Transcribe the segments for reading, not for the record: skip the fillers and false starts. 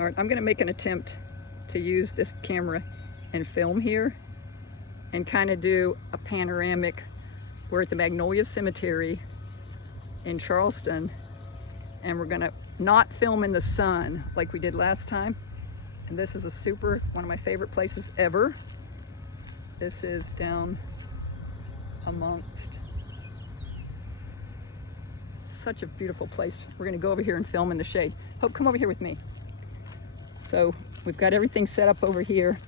All right, I'm gonna make an attempt to use this camera and film here and kind of do a panoramic. We're at the Magnolia Cemetery in Charleston, and we're gonna not film in the sun like we did last time. And this is one of my favorite places ever. This is down amongst, such a beautiful place. We're gonna go over here and film in the shade. Hope, come over here with me. So we've got everything set up over here.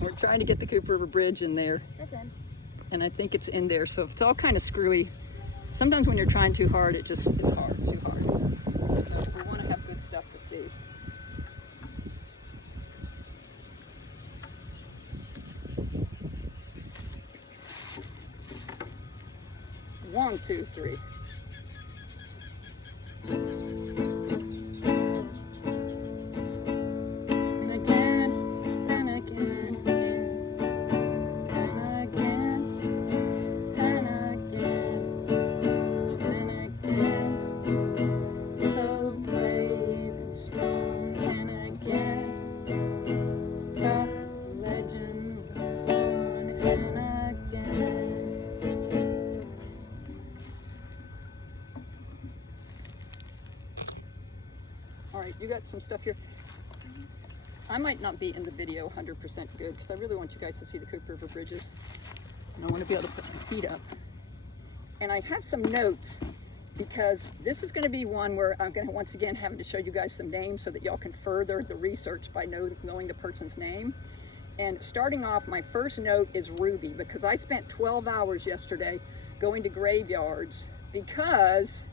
We're trying to get the Cooper River Bridge in there. That's in. And I think it's in there. So if it's all kind of screwy, sometimes when you're trying too hard, it just is hard, too hard. So we want to have good stuff to see. One, two, three. And again, and again, and again, and again, and again. So brave and strong, and again, the legend was on, and again. All right, you got some stuff here. I might not be in the video 100% good because I really want you guys to see the Cooper River bridges. And I want to be able to put my feet up. And I have some notes because this is going to be one where I'm going to once again having to show you guys some names so that y'all can further the research by knowing the person's name. And starting off, my first note is Ruby, because I spent 12 hours yesterday going to graveyards because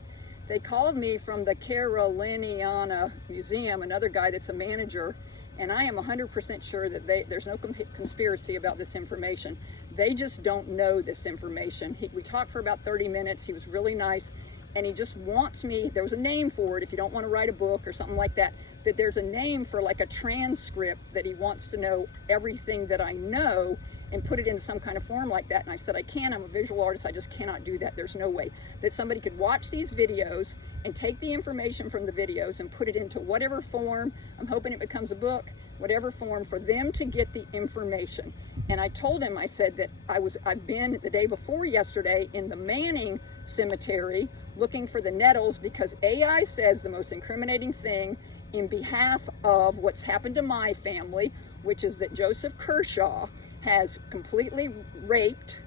they called me from the Caroliniana Museum, another guy that's a manager, and I am 100% sure that there's no conspiracy about this information. They just don't know this information. We talked for about 30 minutes. He was really nice, and he just wants me, there was a name for it if you don't want to write a book or something like that, that there's a name for like a transcript that he wants to know everything that I know and put it into some kind of form like that. And I said, I can't, I'm a visual artist, I just cannot do that. There's no way that somebody could watch these videos and take the information from the videos and put it into whatever form. I'm hoping it becomes a book, whatever form, for them to get the information. And I told him, I said that I've been the day before yesterday in the Manning Cemetery looking for the nettles, because AI says the most incriminating thing in behalf of what's happened to my family, which is that Joseph Kershaw has completely raped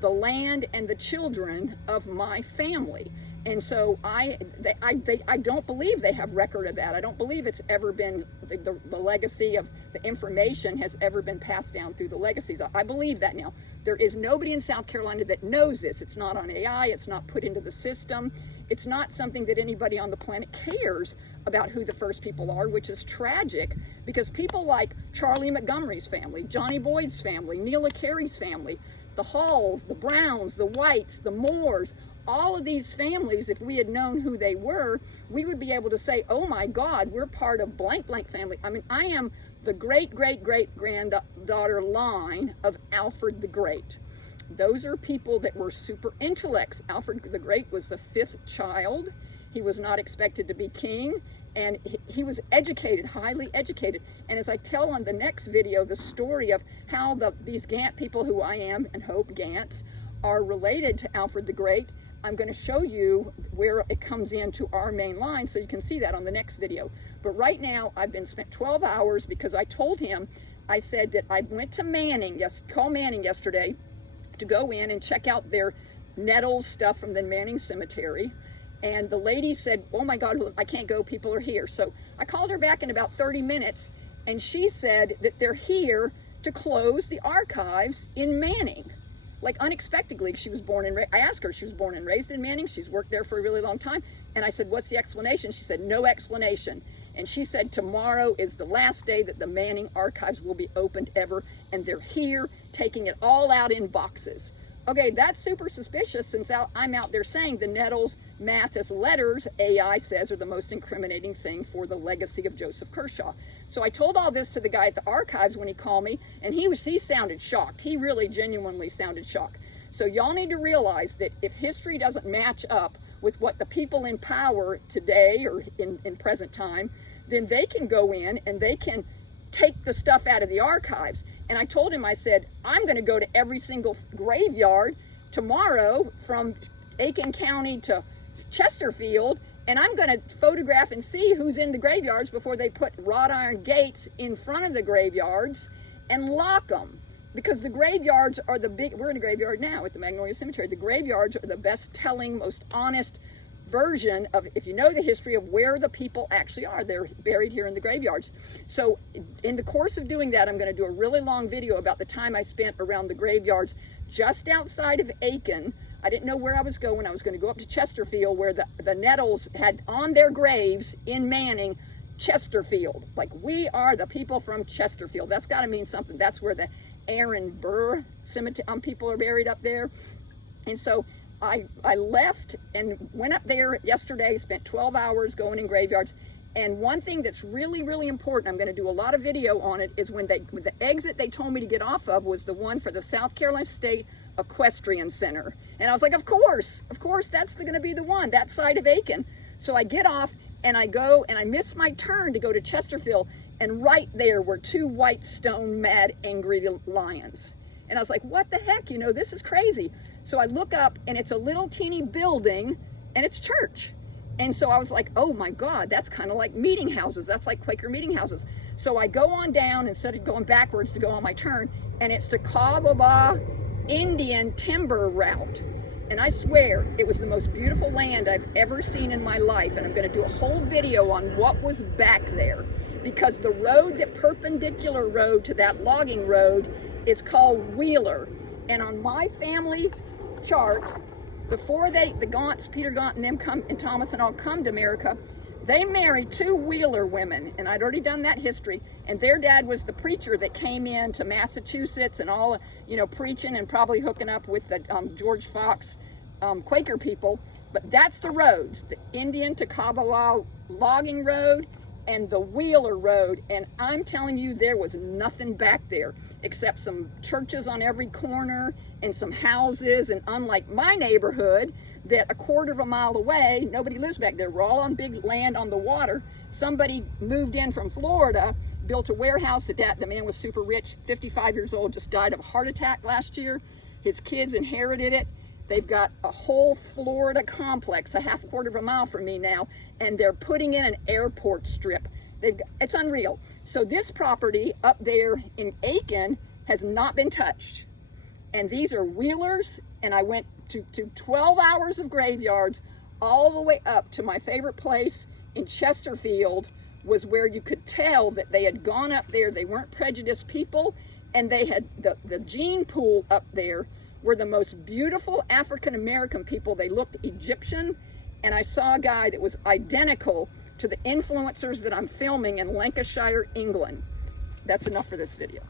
the land and the children of my family. And so I don't believe they have record of that. I don't believe it's ever been, the legacy of the information has ever been passed down through the legacies. I believe that now. There is nobody in South Carolina that knows this. It's not on AI, it's not put into the system. It's not something that anybody on the planet cares about who the first people are, which is tragic, because people like Charlie Montgomery's family, Johnny Boyd's family, Neela Carey's family, the Halls, the Browns, the Whites, the Moores, all of these families, if we had known who they were, we would be able to say, oh my God, we're part of blank blank family. I mean, I am the great great great granddaughter line of Alfred the Great. Those are people that were super intellects. Alfred the Great was the 5th child. He was not expected to be king, and he was educated, highly educated. And as I tell on the next video, the story of how these Gant people, who I am and hope Gants, are related to Alfred the Great, I'm going to show you where it comes into our main line, so you can see that on the next video. But right now, I've been spent 12 hours because I told him, I said that I went to Manning, call Manning yesterday, to go in and check out their nettles stuff from the Manning Cemetery. And the lady said, oh my God, I can't go, people are here. So I called her back in about 30 minutes, and she said that they're here to close the archives in Manning. Like unexpectedly, she was born and I asked her, she was born and raised in Manning, she's worked there for a really long time. And I said, what's the explanation? She said, no explanation. And she said, tomorrow is the last day that the Manning archives will be opened ever. And they're here taking it all out in boxes. Okay, that's super suspicious since I'm out there saying the Nettles Mathis letters, AI says, are the most incriminating thing for the legacy of Joseph Kershaw. So I told all this to the guy at the archives when he called me, and he sounded shocked. He really genuinely sounded shocked. So y'all need to realize that if history doesn't match up with what the people in power today or in present time, then they can go in and they can take the stuff out of the archives. And I told him, I said, I'm going to go to every single graveyard tomorrow from Aiken County to Chesterfield, and I'm going to photograph and see who's in the graveyards before they put wrought iron gates in front of the graveyards and lock them. Because the graveyards are we're in a graveyard now at the Magnolia Cemetery. The graveyards are the best telling, most honest version of, if you know the history of where the people actually are. They're buried here in the graveyards. So in the course of doing that, I'm going to do a really long video about the time I spent around the graveyards just outside of Aiken. I didn't know where I was going. I was going to go up to Chesterfield, where the Nettles had on their graves in Manning, Chesterfield. Like, we are the people from Chesterfield. That's got to mean something. That's where the Aaron Burr cemetery people are buried up there. And so I left and went up there yesterday, spent 12 hours going in graveyards. And one thing that's really, really important, I'm going to do a lot of video on it, is when the exit they told me to get off of was the one for the South Carolina State Equestrian Center. And I was like, of course, that's going to be the one, that side of Aiken. So I get off and I go, and I miss my turn to go to Chesterfield. And right there were two white stone mad angry lions. And I was like, what the heck, this is crazy. So I look up, and it's a little teeny building, and it's church. And so I was like, oh my God, that's kind of like meeting houses. That's like Quaker meeting houses. So I go on down instead of going backwards to go on my turn, and it's the Catawba Indian timber route. And I swear it was the most beautiful land I've ever seen in my life. And I'm going to do a whole video on what was back there, because the road, the perpendicular road to that logging road, is called Wheeler. And on my family chart, before the Gaunts, Peter Gaunt and them come, and Thomas and all come to America, they married two Wheeler women, and I'd already done that history. And their dad was the preacher that came into Massachusetts and all, preaching and probably hooking up with the George Fox Quaker people. But that's the roads: the Indian to Catawba logging road and the Wheeler road. And I'm telling you, there was nothing back there except some churches on every corner and some houses. And unlike my neighborhood, that a quarter of a mile away, nobody lives back there. We're all on big land on the water. Somebody moved in from Florida, built a warehouse. The man was super rich, 55 years old, just died of a heart attack last year. His kids inherited it. They've got a whole Florida complex a half quarter of a mile from me now, and they're putting in an airport strip. It's unreal. So this property up there in Aiken has not been touched. And these are Wheelers, and I went to 12 hours of graveyards all the way up to my favorite place in Chesterfield, was where you could tell that they had gone up there. They weren't prejudiced people, and they had the gene pool up there were the most beautiful African-American people. They looked Egyptian, and I saw a guy that was identical to the influencers that I'm filming in Lancashire, England. That's enough for this video.